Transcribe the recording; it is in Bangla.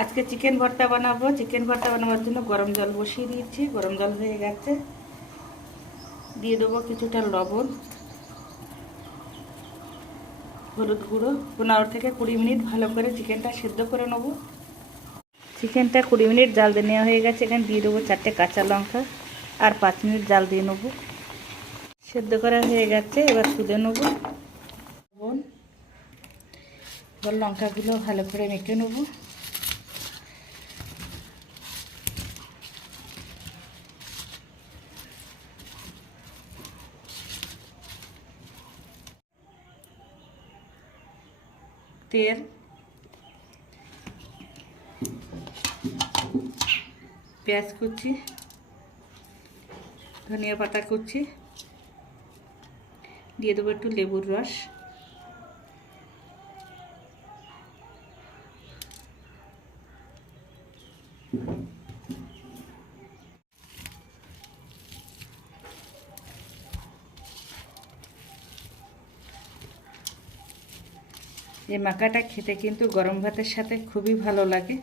আজকে চিকেন ভর্তা বানাবো। চিকেন ভর্তা বানাবার জন্য গরম জল বসিয়ে দিয়েছি। গরম জল হয়ে গেছে, দিয়ে দেবো কিছুটা লবণ, হলুদ গুঁড়ো। 15 থেকে 20 মিনিট ভালো করে চিকেনটা সেদ্ধ করে নেব। চিকেনটা 20 মিনিট জাল দিয়ে নেওয়া হয়ে গেছে। এখানে দিয়ে দেবো 4টে কাঁচা লঙ্কা আর 5 মিনিট জাল দিয়ে নেব। সেদ্ধ করা হয়ে গেছে, এবার তুলে নেব। এবার লঙ্কাগুলো ভালো করে মেখে নেব। তেল, পেঁয়াজ কুচি, ধনিয়া পাতা কুচি, দিয়ে দেবো একটু লেবুর রস, এই মাখাটা খেতে কিন্তু গরম ভাতের সাথে খুবই ভালো লাগে।